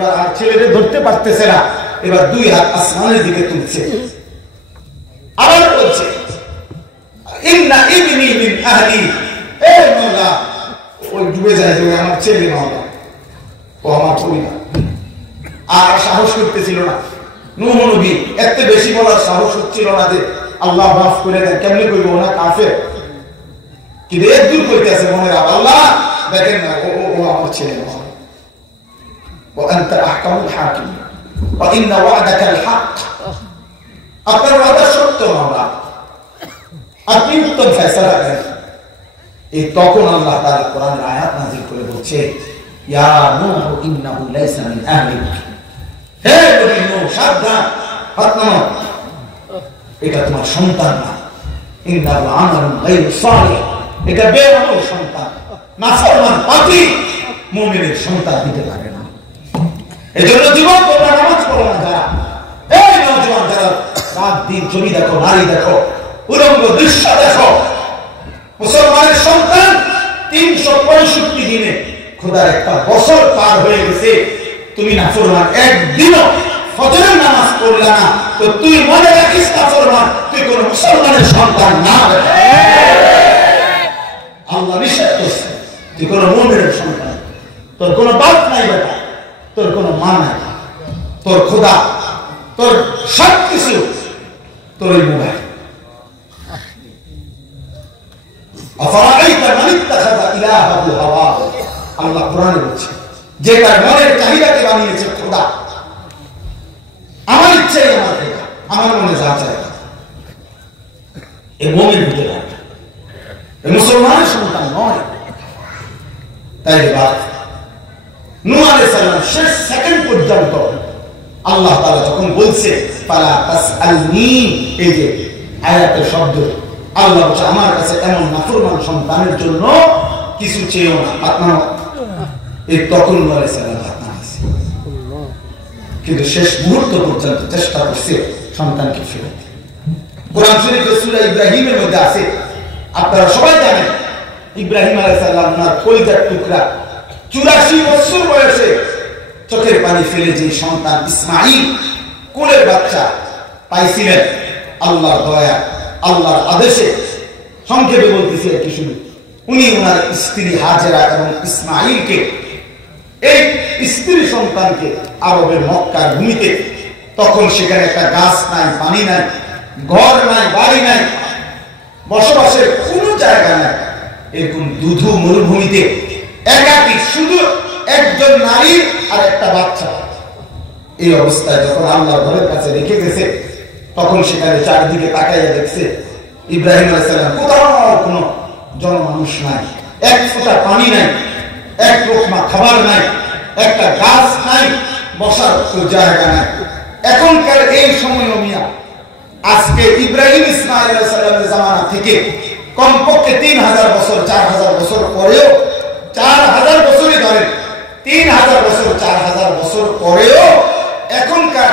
এবার আর ছেলেরে ধরতে পারতেছে না, এবার দুই হাত আসমানের দিকে তুলছে, আবার বলছে ইন্না ইবনি মিন আহলি, এ মাওলা, ওই ডুবে যায় যে আমার ছেলে মাওলা, ও আমার পরিবার। আর সাহস করতেছিল না নূহ নবী, এত বেশি বলার সাহস হচ্ছিল না যে আল্লাহ মাফ করে দেন। কেমনে কইব, না কাফের, কিন্তু এক দূর করতেছে মনের আল্লাহ দেখেন না, ও আমার ছেলে মাওলা। وأنت أحكم الحاكمين وإن وعدك الحق, আপনার ওয়াদা সত্য মাওলা, আপনি উত্তম ফয়সালা করেন। এই তখন আল্লাহ তাআলা কোরআনের আয়াত নাযিল করে বলছে ইয়া নূহ ইন্নাহু লাইসা মিন আহলিক, হে নবী নূহ সাবধান, আপনার এটা তোমার সন্তান না, ইন্নাহু আমালুন গায়রু সালিহ, এটা বেআমল সন্তান, নাফরমান পাপী মুমিনের সন্তান দিতে পারে না। এজন্য জীবন তোমরা নামাজ পড়ো না যারা, এই নওজোয়ান যারা রাত দিন ছবি দেখো, নারী দেখো, উলঙ্গ দৃশ্য দেখো, মুসলমানের সন্তান 365 দিনে খোদার একটা বছর পার হয়ে গেছে, তুমি নাফরমান, একদিনও ফজরের নামাজ পড়লা না, তো তুই মনে রাখিস নাফরমান, তুই কোন মুসলমানের সন্তান না। আল্লাহ নিষেধ করছে, তুই কোন মুমিনের সন্তান, তোর কোন বাপ নাই বেটা, তোর কোন মা নাই, তোর খোদা, তোর সবকিছু তোর মোবাইল। আল্লাহ কোরআনে বলছে যে তার মনের চাহিদাকে বানিয়েছে খোদা, আমার ইচ্ছাই আমার খোদা, আমার মনে যা চায় এই মুমিন হতে পারে, এই মুসলমানের সন্তান নয়। তাই বাদ নূহ আলাইহিস সালাম শেষ সেকেন্ড পর্যন্ত আল্লাহ তাআলা যখন বলছে ফালা তাসআলনি, এই যে আয়াতের শব্দ, আল্লাহ বলছে আমার কাছে এমন নাফরমান সন্তানের জন্য কিছু চেয়েও না। আপনার এই তখন নূহ আলাইহিস সালাম কিন্তু শেষ মুহূর্ত পর্যন্ত চেষ্টা করছে সন্তানকে ফেরত। কোরআন শরীফে সূরা ইব্রাহিমের মধ্যে আছে, আপনারা সবাই জানেন ইব্রাহিম আলাইহিস সালাম ওনার কলিজার টুকরা 84 বছর বয়সে চোখের পানি ফেলে যে সন্তান ইসমাঈল কোলের বাচ্চা পাইছিলেন, আল্লাহর দয়া, আল্লাহর আদেশে, সংক্ষেপে বলতেছি আর কি শুনুন, উনি ওনার স্ত্রী হাজেরা এবং ইসমাঈলকে, এই স্ত্রী সন্তানকে আরবের মক্কার ভূমিতে, তখন সেখানে একটা গাছ নাই, পানি নাই, ঘর নাই, বাড়ি নাই, বসবাসের কোনো জায়গা নাই, এরকম দুধু মরুভূমিতে একাকী শুধু একজন নারী আর একটা বাচ্চা, এই অবস্থায় যখন আল্লাহর ঘরের কাছে রেখে গেছে, তখন সেখানে চারদিকে তাকাইয়া দেখছে ইব্রাহিম আলাইহিস সালাম কোথাও কোনো জনমানুষ নাই, এক ফোঁটা পানি নাই, এক লোকমা খাবার নাই, একটা গাছ নাই, বসার জায়গা নাই। এখনকার এই সময় মিয়া, আজকে ইব্রাহিম ইসমাঈল আলাইহিস সালামের জামানা থেকে কমপক্ষে 3000 বছর, 4000 বছর পরেও, 4000 বছরই ধরেন, 3000 বছর, 4000 বছর পরেও এখনকার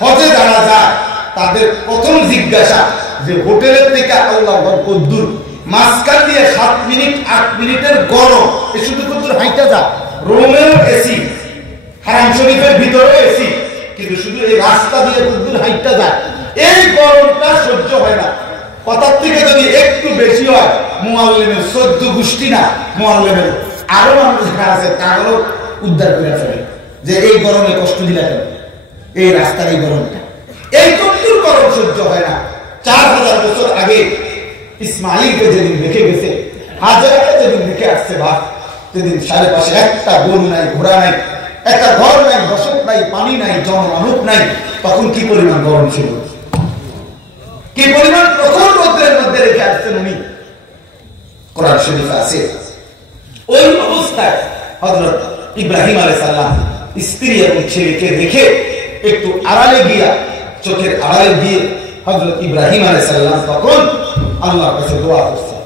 হজে যারা যায় তাদের প্রথম জিজ্ঞাসা যে হোটেলের থেকে আল্লাহর ঘর কদ্দুর, মাঝখান দিয়ে 7 মিনিট 8 মিনিটের গরম, এ শুধু কদ্দুর হাইটা যা, রোমেও এসি, হারাম শরীফের ভিতরেও এসি, কিন্তু শুধু এই রাস্তা দিয়ে কদ্দুর হাইটা যায়, এই গরমটা সহ্য হয় না। কথার থেকে যদি একটু বেশি হয়, মুআল্লিমের 14 গোষ্ঠী না, মুআল্লিমের আরো মানুষ আছে, তারও উদ্ধার করে ফেলে যে এই গরমে কষ্ট দিলা কেন, এই রাস্তার এই গরমটা, এই কদ্দুর গরম সহ্য হয় না। 4000 বছর আগে ইসমাঈলকে যেদিন রেখে গেছে, হাজেরাকে যেদিন রেখে আসছে বাপ, সেদিন চারপাশে একটা গরু নাই, ঘোড়া নাই, একটা ঘর নাই, বসত নাই, পানি নাই, জনমানব নাই, তখন কি পরিমাণ গরম ছিল, কি পরিমাণ প্রখর রৌদ্রের মধ্যে রেখে আসছেন উনি। কোরআন শরীফে আছে ওই অবস্থায় হযরত ইব্রাহিম আলাইহিস সালাম স্ত্রী এবং ছেলেকে রেখে একটু আড়ালে গিয়া, চোখের আড়ালে গিয়ে হযরত ইব্রাহিম আলাইহিস সালাম তখন আল্লাহর কাছে দোয়া করছে।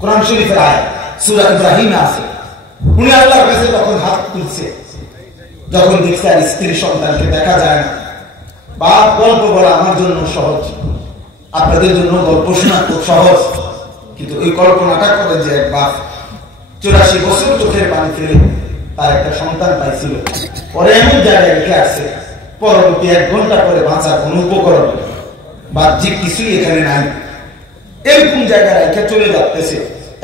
কোরআন শরীফের আয়াত সূরা ইব্রাহিমে আছে, উনি আল্লাহর কাছে তখন হাত তুলছে, যখন দেখছে আর স্ত্রী সন্তানকে দেখা যায় না। বাপ গল্প বলা আমার জন্য সহজ, আপনাদের জন্য গল্প শোনা খুব সহজ, কিন্তু ওই কল্পনাটা করে যে এক বাপ 84 বছর চোখের পানি ফেলে তার একটা সন্তান পাইছিল, পরে এমন জায়গায় রেখে আসছে, পরবর্তী 1 ঘন্টা পরে বাঁচার কোন উপকরণ বাহ্যিক কিছুই এখানে নাই, এরকম জায়গায় রেখে চলে যাচ্ছে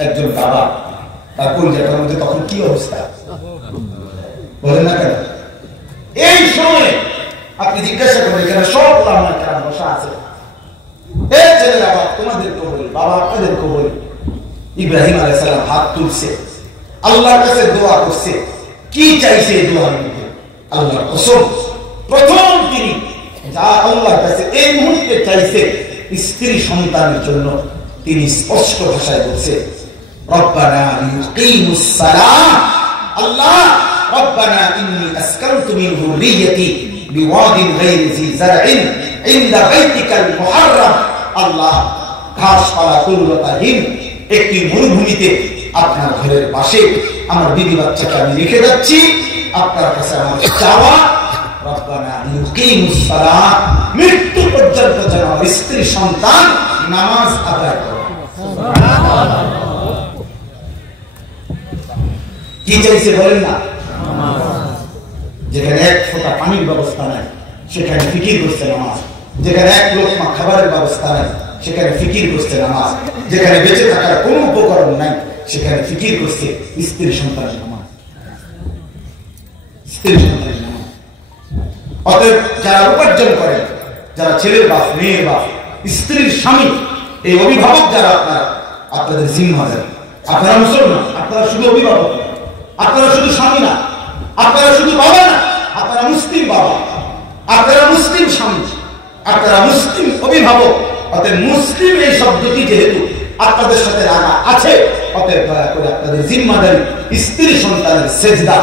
একজন বাবা। তার কোন জায়গার মধ্যে তখন কি অবস্থা বলেন না কেন? এই সময় আপনি জিজ্ঞাসা করেন, এখানে সব আমার কেরাম বসা আছে, এই ছেলেরা বাবা তোমাদেরকে বলি, বাবা আপনাদেরকে বলি, ইব্রাহিম আলাইহিস সালাম হাত তুলছে, আল্লাহর কাছে দোয়া করছে। কি চাইছে এই দোয়ার মধ্যে? আল্লাহর কসম, প্রথম তিনি যা আল্লাহর কাছে এই মুহূর্তে চাইছে স্ত্রী সন্তানের জন্য, তিনি স্পষ্ট ভাষায় বলছে, রব্বানা লিয়ুকিমুস সালাহ, আল্লাহ রব্বানা ইন্নী আসকানতু মিন যুররিয়্যাতি বিওয়াদিন গায়রি যি যারইন ইনদা বাইতিকাল মুহাররাম, আল্লাহ ঘাসপালা তরুলতাহীন একটি মরুভূমিতে আপনার ঘরের পাশে আমার বিবি বাচ্চাকে আমি রেখে যাচ্ছি, আপনার কাছে আমার চাওয়া, রব্বানা লিয়ুকিমুস সালাহ, মৃত্যু পর্যন্ত যেন আমার স্ত্রী সন্তান নামাজ আদায় করে। কি চাইছে বলেন না? যেখানে 1 ফোঁটা পানির ব্যবস্থা নাই সেখানে ফিকির করছে নামাজ, যেখানে 1 লোকমা খাবারের ব্যবস্থা নাই সেখানে ফিকির করছে নামাজ, যেখানে বেঁচে থাকার কোনো উপকরণ নাই সেখানে ফিকির করছে স্ত্রী সন্তানের নামাজ, স্ত্রী সন্তানের নামাজ। অতএব যারা উপার্জন করেন, যারা ছেলের বাপ, মেয়ের বাপ, স্ত্রীর স্বামী, এই অভিভাবক যারা আপনাদের জিম্মাদার, আপনারা মুসলমান, আপনারা শুধু অভিভাবক, আপনারা শুধু স্বামী না, আপনারা শুধু বাবা না, আপনারা মুসলিম বাবা, আপনারা মুসলিম স্বামী, আপনারা মুসলিম অভিভাবক। অতএব মুসলিম এই শব্দটি যেহেতু আপনাদের সাথে লাগা আছে, অতএব দয়া করে আপনাদের জিম্মাদারি স্ত্রী সন্তানের সেজদা,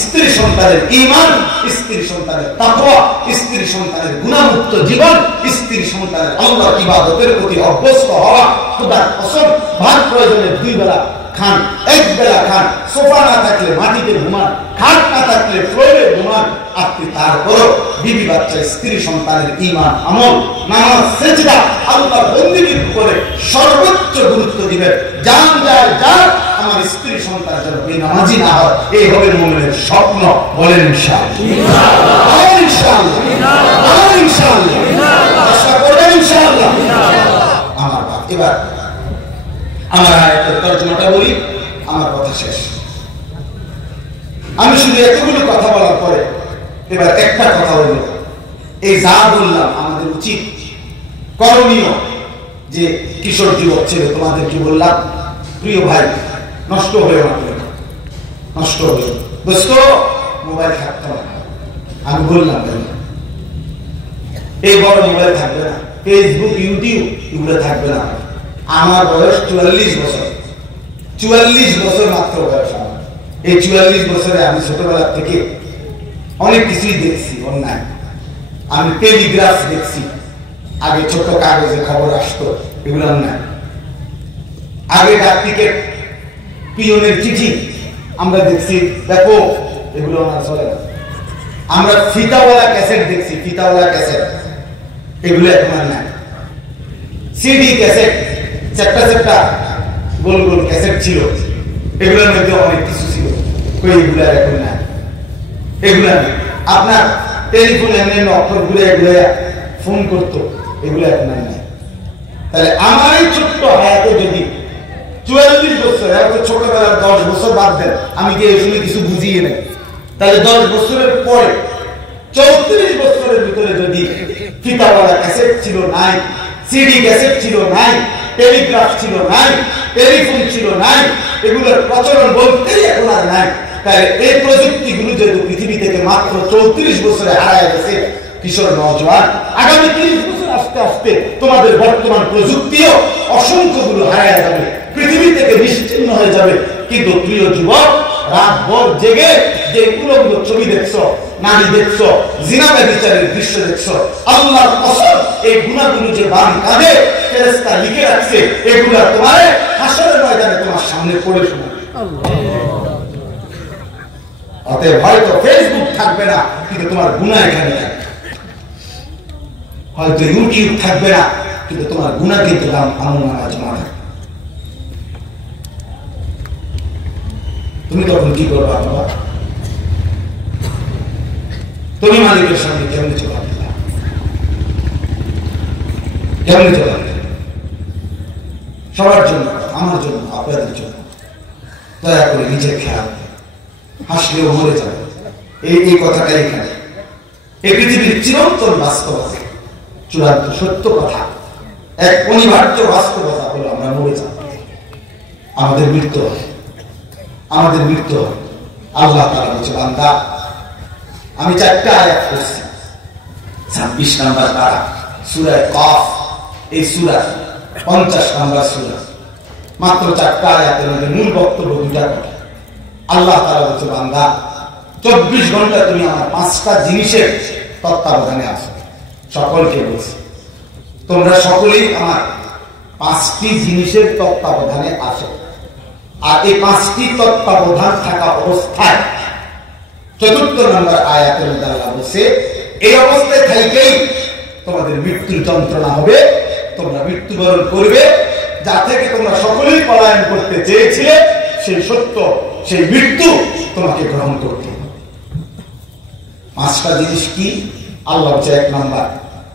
স্ত্রী সন্তানের ঈমান, স্ত্রী সন্তানের তাকওয়া, স্ত্রী সন্তানের গুনাহমুক্ত জীবন, স্ত্রী সন্তানের আল্লাহর ইবাদতের প্রতি অভ্যস্ত হওয়া। খোদার কসম, ভাত প্রয়োজনে 2 বেলা খান, 1 বেলা খান, সোফা না থাকলে মাটিতে ঘুমান, খাট না থাকলে ফ্লোরে ঘুমান, আপনি তারপরও বিবি বাচ্চা, স্ত্রী সন্তানের ঈমান, আমল, নামাজ, সেজদা, আল্লাহর বন্দেগীর উপরে সর্বোচ্চ গুরুত্ব দিবেন। জান যায় যার আমার স্ত্রী সন্তান যেন বেনামাজি না হয়, এই হবে মুমিনের স্বপ্ন। বলেন ইনশাআল্লাহ, ইনশাআল্লাহ, ইনশাআল্লাহ, আশা করবেন ইনশাআল্লাহ। আমার বাপ, এবার আমার আয়াতের তরজমাটা বলি, আমার কথা শেষ। আমি শুধু এতগুলো কথা বলার পরে এবার একটা কথা হলো, এই যা বললাম আমাদের উচিত করণীয় যে কিশোর যুবক ছেলে, তোমাদের কি বললাম, প্রিয় ভাই, নষ্ট হয়ে নষ্ট হয়ে দোস্ত, মোবাইল থাকতে হবে। আমি বললাম এই বড় মোবাইল থাকবে না, ফেসবুক, ইউটিউব এগুলো থাকবে না। আমার বয়স 44 বছর, 44 বছর মাত্র বয়স আমার। এই 44 বছরে আমি ছোটবেলা থেকে অনেক কিছুই দেখছি অন্যায়। আমি টেলিগ্রাফ দেখছি, আগে ছোট কাগজে খবর আসতো, এগুলো অন্যায়। আগে ডাক টিকেট, পিয়নের চিঠি আমরা দেখছি, দেখো এগুলো আমার চলে না। আমরা ফিতাওয়ালা ক্যাসেট দেখছি, ফিতাওয়ালা ক্যাসেট, এগুলো এখন আর নাই। সিডি ক্যাসেট, চ্যাপ্টা চ্যাপ্টা গোল গোল ক্যাসেট ছিল, এগুলোর মধ্যে অনেক কিছু ছিল, এগুলো এখন নাই। এগুলো আপনার টেলিফোন এমনি অক্ষর ঘুরে ঘুরে ফোন করতো, এগুলো এখন আর নাই। তাহলে আমার এই ছোট্ট হায়াতে যদি 44 বছর, ছোটবেলার 10 বছর বাদ দেন, আমি কি এই সময় কিছু বুঝিয়ে নেই, তাহলে 10 বছরের পরে 34 বছরের ভিতরে যদি ফিতাওয়ালা ক্যাসেট ছিল নাই, সিডি ক্যাসেট ছিল নাই, টেলিগ্রাফ ছিল নাই, টেলিফোন ছিল নাই, এগুলোর প্রচলন বলতেই এখন আর নাই, তাহলে এই প্রযুক্তিগুলো যেহেতু পৃথিবী থেকে মাত্র 34 বছরে হারায় গেছে, কিশোর নওজোয়ান, আগামী 30 বছর আস্তে আস্তে তোমাদের বর্তমান প্রযুক্তিও অসংখ্যগুলো হারায় যাবে, পৃথিবী থেকে নিশ্চিহ্ন হয়ে যাবে। কিন্তু প্রিয় যুবক, রাত ভর জেগে যে গুলো ছবি দেখছো, নারী দেখছো, জিনা ব্যভিচারের দৃশ্য দেখছো, আল্লাহর কসম এই গুনাহগুলো যে বাম কাঁধে ফেরেশতা লিখে রাখছে, এগুলা তোমার হাসরের ময়দানে তোমার সামনে পড়ে শোনাবে। অতএব হয়তো ফেসবুক থাকবে না, কিন্তু তোমার গুনাহ এখানে থাকবে। হয়তো ইউটিউব থাকবে না, কিন্তু তোমার গুনাহ কিন্তু আমলনামায় জমা থাকবে। তুমি তখন কি করবা বাবা? তুমি মালিকের সঙ্গে কেমনে জবাব দিলা? কেমনে জবাব দিলা? সবার জন্য, আমার জন্য, আপনাদের জন্য দয়া করে নিজের খেয়াল, হাসলেও মরে যাবে এই কথাটা এখানে। এই পৃথিবীর চিরন্তন বাস্তবতা, চূড়ান্ত সত্য কথা, এক অনিবার্য বাস্তবতা হলো আমরা মরে যাব, আমাদের মৃত্যু হবে, আমাদের মৃত্যু হবে। আল্লাহ তাআলা বলছে, বান্দা আমি 4টা আয়াত পড়ছি, 26 নম্বর পারা সূরা কাফ, এই সূরা 50 নম্বর সূরা, মাত্র 4টা আয়াতের মধ্যে মূল বক্তব্য 2টা কথা। আল্লাহ তাআলা বলছে, বান্দা 24 ঘন্টা তুমি আমার 5টা জিনিসের তত্ত্বাবধানে আছো। সকলকে বলছি, তোমরা সকলেই আমার 5টি জিনিসের তত্ত্বাবধানে আছো। আর এই 5টি তত্ত্বাবধান থাকা অবস্থায় 4 নম্বর আয়াতের মধ্যে আল্লাহ বলছে, এই অবস্থায় থেকেই তোমাদের মৃত্যুর যন্ত্রণা হবে, তোমরা মৃত্যুবরণ করবে, যা থেকে তোমরা সকলেই পলায়ন করতে চেয়েছিলে, সেই সত্য, সেই মৃত্যু তোমাকে গ্রহণ করতে হবে। 5টা জিনিস কি? আল্লাহ বলছে, 1 নম্বর,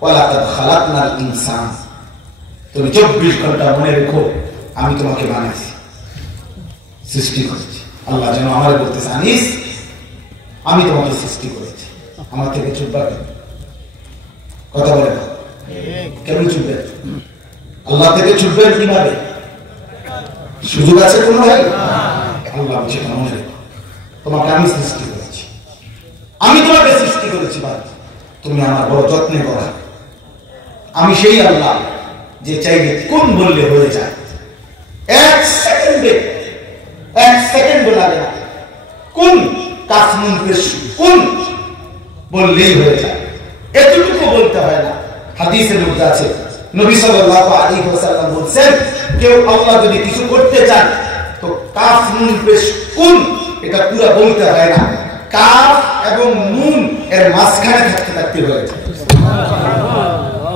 ওয়ালাকাদ খালাকনাল ইনসান, তুমি 24 ঘন্টা মনে রেখো আমি তোমাকে বানাইছি, সৃষ্টি করেছি। আল্লাহ যেন আমারে বলতে জানিস আমি তোমাকে সৃষ্টি করেছি, আমার থেকে চুপবা কেন? কথা বলে না, কেমন চুপবে? আল্লাহ থেকে চুপবেন কিভাবে? সুযোগ আছে কোনো ভাই? আল্লাহ বলছে, মনে রেখো তোমাকে আমি সৃষ্টি করেছি, আমি তোমাকে সৃষ্টি করেছি, ভাই তুমি আমার বড় যত্নে করা। আমি সেই আল্লাহ যে চাইলে কোন বললে হয়ে যায়, 1 সেকেন্ড লাগে না, কোন কাফনুন পেশ কোন বললেই হয়ে যায়, এতটুকু বলতে হয় না। হাদিসের মধ্যে আছে, নবী সাল্লাল্লাহু আলাইহি ওয়াসাল্লাম বলেন, কেউ আল্লাহ যদি কিছু করতে চান তো কাফনুন পেশ কোন এটা পুরো বলতে হয় না, কাফ এবং নুন এর মাঝখানে থাকতে থাকতে হয়ে যায়। সুবহানাল্লাহ।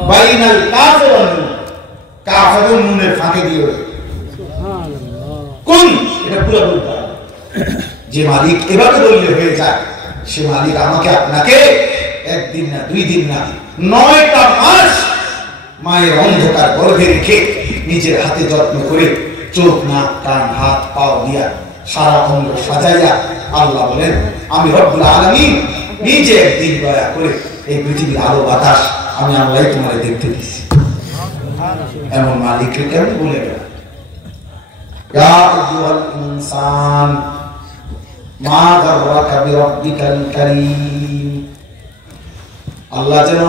বাইনাল কাফ ওয়া নুন, কাফ এবং নুনের ফাঁকে দিয়ে সুবহানাল্লাহ কোন এটা পুরো বলতে হয়। যে মালিক এভাবে বললে হয়ে যায়, সে মালিক আমাকে আপনাকে 1 দিন না 2 দিন না 9টা মাস মায়ের অন্ধকার গর্ভে রেখে নিজের হাতে যত্ন করে চোখ, নাক, কান, হাত, পাও দিয়া সারা অঙ্গ সাজাইয়া আল্লাহ বলেন, আমি রব্বুল আলামিন নিজে একদিন দয়া করে এই পৃথিবীর আলো বাতাস আমি আল্লাহ তোমারে দেখতে দিছি। এমন মালিককে কেন বলে গেল, ইয়া আইয়ুহাল ইনসান মা গাররাকা বিরাব্বিকাল কারীম। আল্লাহ যেন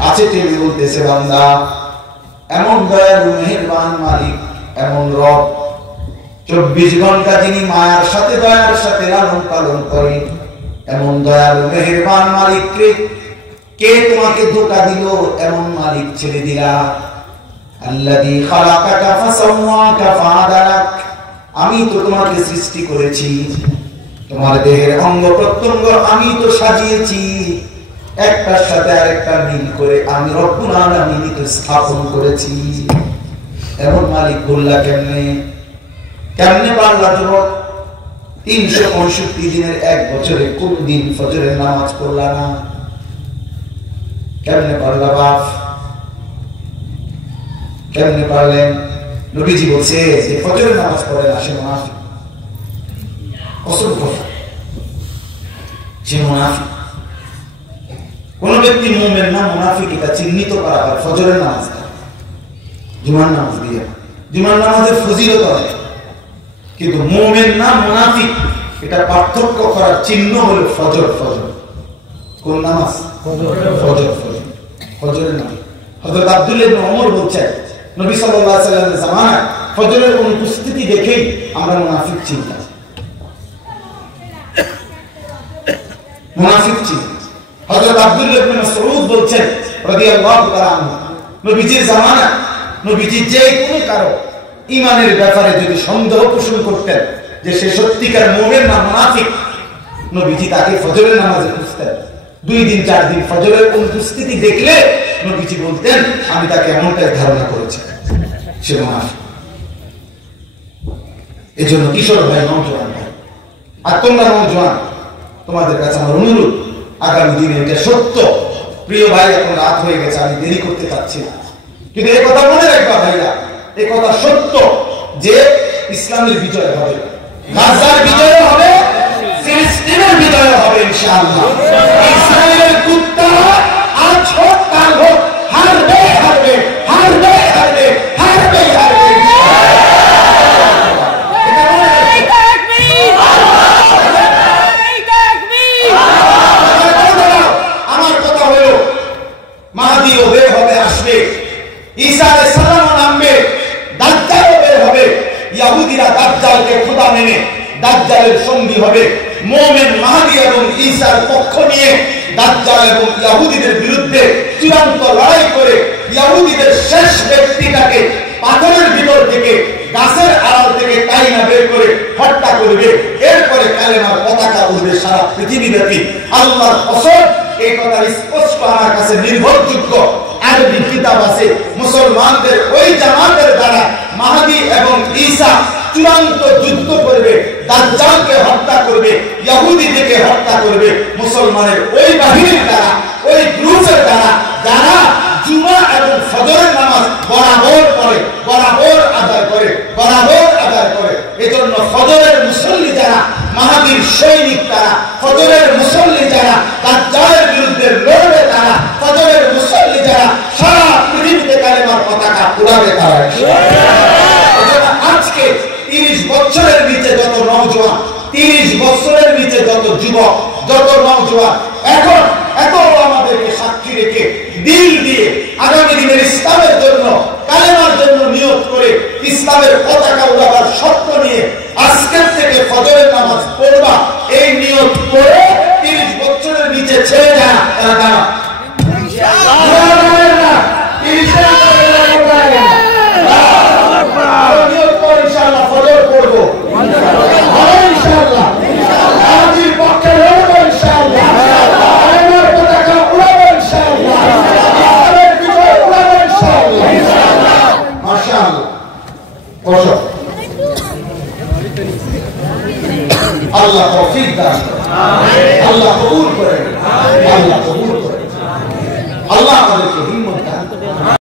কাছে টেনে বলতেছে, বান্দা এমন দয়ালু মেহেরবান মালিক, এমন রব 24 ঘন্টা যিনি মায়ার সাথে দয়ার সাথে লালন পালন করে, এমন দয়ালু মেহেরবান মালিককে কে তোমাকে ধোঁকা দিল? এমন মালিক ছেড়ে দিলা। আল্লাযী খালাকাকা ফাসাওয়াকা ফাআদালাক, আমি তো তোমাকে সৃষ্টি করেছি, তোমার দেহের অঙ্গ প্রত্যঙ্গ আমি তো সাজিয়েছি, একটার সাথে আরেকটা মিল করে আমি রব্বুল আলামিন তো স্থাপন করেছি। এমন মালিক বললা কেমনে? কেমনে পারলা? যুবক 365 দিনের 1 বছরে কোন দিন ফজরের নামাজ পড়লা না? কেমনে পারলা বাপ? কেমনে পারলেন? নবীজি বলছে যে ফজরের নামাজ পড়ে না সে মুনাফিক, কসম করে সে মুনাফিক। কোন ব্যক্তি মুমিন না মুনাফিক এটা চিহ্নিত করা হয় ফজরের নামাজ, জুমার নামাজ দিয়ে। জুমার নামাজের ফজিলত অনেক, কিন্তু মুমিন না মুনাফিক এটা পার্থক্য করার চিহ্ন হলো ফজর। ফজর কোন নামাজ? ফজর। ফজরের নামাজ। হযরত আব্দুল্লাহ ইবনে ওমর বলছেন, নবী সাল্লাল্লাহু আলাইহি ওয়াসাল্লামের জামানায় ফজরের অনুপস্থিতি দেখেই আমরা মুনাফিক চিনতাম, মুনাফিক চিনতাম। হযরত আব্দুল্লাহ ইবনে মাসউদ বলছেন রাদিয়াল্লাহু তাআলা আনহু, নবীজির জামানায় নবীজি যে কোনো কারো ঈমানের ব্যাপারে যদি সন্দেহ পোষণ করতেন যে সে সত্যিকার মুমিন না মুনাফিক, নবীজি তাকে ফজরের নামাজে খুঁজতেন। 2 দিন 4 দিন ফজরের অনুপস্থিতি দেখলে নবীজি বলতেন, আমি তাকে এমনটাই ধারণা করেছি সে মুনাফিক। এজন্য কিশোর ভাই, নওজোয়ান ভাই, আর তোমরা নওজোয়ান, তোমাদের কাছে আমার অনুরোধ, আগামী দিনে এটা সত্য। প্রিয় ভাই, এখন রাত হয়ে গেছে, আমি দেরি করতে চাচ্ছি না, কিন্তু এই কথা মনে রাখবা ভাইরা, এই কথা সত্য যে ইসলামের বিজয় হবে, গাজার বিজয় হবে, ফিলিস্তিনের বিজয় হবে ইনশাআল্লাহ। ইসরায়েলের কুত্তা আজ হোক কাল হোক হারবে হারবে হারবে হারবে হারবে হারবে। আমার কথা হলো মাহদীও বের হবে, আসবে, ঈসা আলাইহিস সালাম নামবে, দাজ্জালও বের হবে। ইহুদিরা দাজ্জালকে খোদা মেনে দাজ্জালের সঙ্গী হবে। মুমিন মাহদী এবং ঈসার পক্ষ নিয়ে দাজ্জাল এবং ইহুদিদের বিরুদ্ধে চূড়ান্ত লড়াই করে ইহুদিদের শেষ ব্যক্তিটাকে পাথরের ভিতর থেকে, গাছের আড়াল থেকে টাইনা বের করে হত্যা করবে। এরপরে কালেমার পতাকা উঠবে সারা পৃথিবীব্যাপী। আল্লাহর কসম, এই কথা স্পষ্ট আমার কাছে নির্ভরযোগ্য আরবি কিতাব আছে। মুসলমানদের ওই জামাতের দ্বারা মাহদী এবং ঈসা চূড়ান্ত যুদ্ধ করবে, দাজ্জালকে হত্যা করবে, ইহুদিদেরকে হত্যা করবে। মুসলমানের ওই বাহিনীর দ্বারা, ওই গ্রুপের দ্বারা যারা জুমা এবং ফজরের নামাজ বরাবর পড়ে, বরাবর আদায় করে, বরাবর আদায় করে। এজন্য ফজরের মুসল্লি যারা, মাহদীর সৈনিক তারা, ফজরের মুসল্লি যারা, দাজ্জালের বিরুদ্ধে লড়বে তারা, ফজরের মুসল্লি যারা, সারা পৃথিবীতে কালেমার পতাকা উড়াবে তারা। আজকে 30 বছরের নিচে যত নওজোয়ান, 30 বছরের নিচে যত যুবক, যত নওজোয়ান এখন এত আমাদেরকে সাক্ষী রেখে দিল দিয়ে আগামী দিনের ইসলামের জন্য, কালেমার জন্য নিয়ত করে ইসলামের পতাকা উড়াবার স্বপ্ন নিয়ে আজকের থেকে ফজরের নামাজ পড়বা, এই নিয়ত করে 30 বছরের নিচে ছেড়ে যায় তারা আল্লাহ তৌফিক দান করেন, আল্লাহ কবুল করেন, আল্লাহ কবুল করেন, আল্লাহ আমাদেরকে